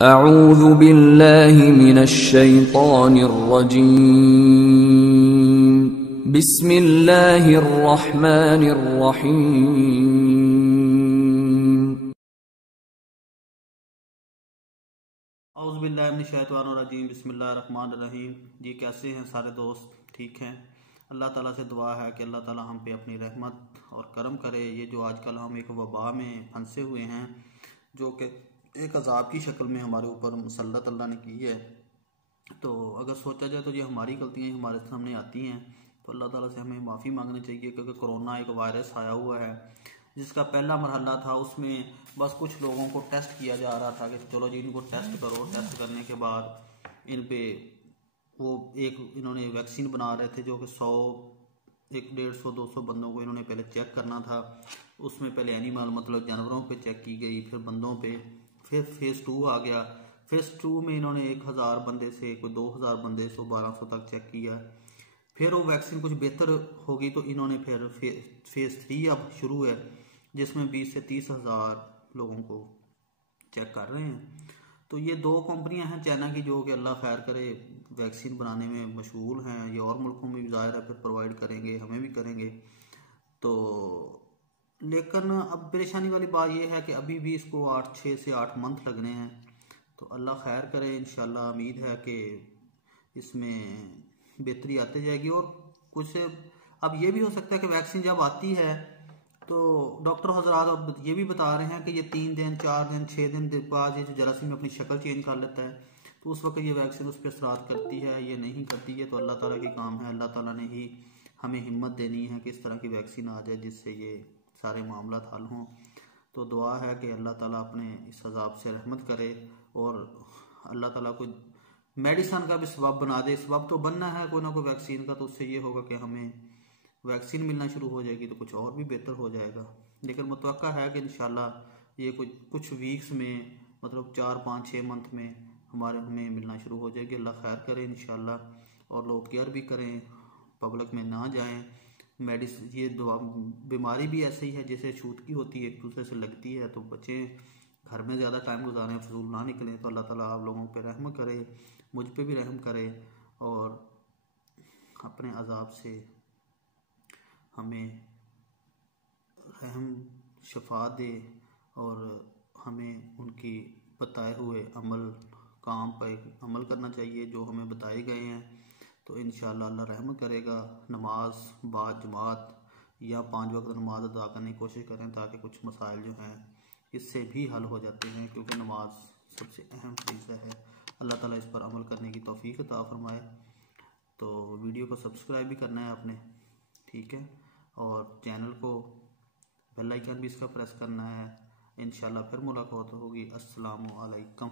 अऊज़ु बिल्लाहि मिनश्शैतानिर्रजीम बिस्मिल्लाहिर्रहमानिर्रहीम। औज़ु बिल्लाहि मिनश्शैतानिर्रजीम बिस्मिल्लाहिर्रहमानिर्रहीम। जी कैसे हैं सारे दोस्त? ठीक हैं। अल्लाह ताला से दुआ है कि अल्लाह ताला हम पे अपनी रहमत और करम करे। ये जो आजकल हम एक वबा में फंसे हुए हैं, जो कि एक अजाब की शक्ल में हमारे ऊपर मुसल्लत अल्लाह ने की है, तो अगर सोचा जाए तो ये हमारी गलतियाँ हमारे सामने आती हैं, तो अल्लाह ताला से हमें माफ़ी मांगनी चाहिए। क्योंकि कोरोना एक वायरस आया हुआ है जिसका पहला मरहला था, उसमें बस कुछ लोगों को टेस्ट किया जा रहा था कि चलो जी इनको टेस्ट करो। टेस्ट करने के बाद इन पे वो इन्होंने वैक्सीन बना रहे थे जो कि 100 150 200 बंदों को इन्होंने पहले चेक करना था। उसमें पहले एनिमल मतलब जानवरों पे चेक की गई, फिर बंदों पे, फिर फेज़ 2 आ गया। फेज़ 2 में इन्होंने 1000 बंदे से कोई 2000 बंदे से 1200 तक चेक किया। फिर वो वैक्सीन कुछ बेहतर होगी तो इन्होंने फिर फेज़ 3 अब शुरू है, जिसमें 20 से 30 हज़ार लोगों को चेक कर रहे हैं। तो ये 2 कंपनियां हैं चाइना की जो कि अल्लाह खैर करे वैक्सीन बनाने में मशगूल हैं। ये और मुल्कों में भी ज़ाहिर है फिर प्रोवाइड करेंगे, हमें भी करेंगे। तो लेकिन अब परेशानी वाली बात यह है कि अभी भी इसको 6 से 8 मंथ लगने हैं। तो अल्लाह खैर करे, इंशाल्लाह उम्मीद है कि इसमें बेहतरी आती जाएगी। और कुछ अब ये भी हो सकता है कि वैक्सीन जब आती है तो डॉक्टर हजरात अब ये भी बता रहे हैं कि ये 3 दिन 4 दिन 6 दिन बाद ये जो जरासीम अपनी शक्ल चेंज कर लेता है, तो उस वक्त ये वैक्सीन उस पर असरात करती है, ये नहीं करती है। तो अल्लाह ताला के काम है, अल्लाह ताला ने ही हमें हिम्मत देनी है कि इस तरह की वैक्सीन आ जाए जिससे ये सारे मामला हल हों। तो दुआ है कि अल्लाह ताला अपने इस अजाब से रहमत करे और अल्लाह ताला को मेडिसन का भी सबब बना दे। सबब तो बनना है कोई ना कोई वैक्सीन का, तो उससे ये होगा कि हमें वैक्सीन मिलना शुरू हो जाएगी तो कुछ और भी बेहतर हो जाएगा। लेकिन मुतवक्का है कि इंशाल्लाह ये कुछ वीक्स में मतलब 4 5 6 मंथ में हमें मिलना शुरू हो जाएगी। अल्लाह खैर करे इंशाल्लाह। और लोग केयर भी करें, पब्लिक में ना जाएं। मेडिसिन ये बीमारी भी ऐसी है जैसे छूतकी होती है, एक दूसरे से लगती है, तो बच्चे घर में ज़्यादा टाइम गुजारें, फजूल ना निकलें। तो अल्लाह ताला आप लोगों पे रहम करे, मुझ पे भी रहम करे और अपने अजाब से हमें रहम शफा दे और हमें उनकी बताए हुए काम पर अमल करना चाहिए जो हमें बताए गए हैं। तो इंशाअल्लाह अल्लाह रहम करेगा। नमाज बाद जमात या 5 वक्त नमाज अदा करने की कोशिश करें ताकि कुछ मसाइल जो हैं इससे भी हल हो जाते हैं, क्योंकि नमाज सबसे अहम चीज़ है। अल्लाह ताला इस पर अमल करने की तौफीक अता फरमाए। तो वीडियो को सब्सक्राइब भी करना है आपने, ठीक है, और चैनल को बेल आइकन भी इसका प्रेस करना है। इंशाल्लाह फिर मुलाकात होगी। अस्सलामु अलैकुम।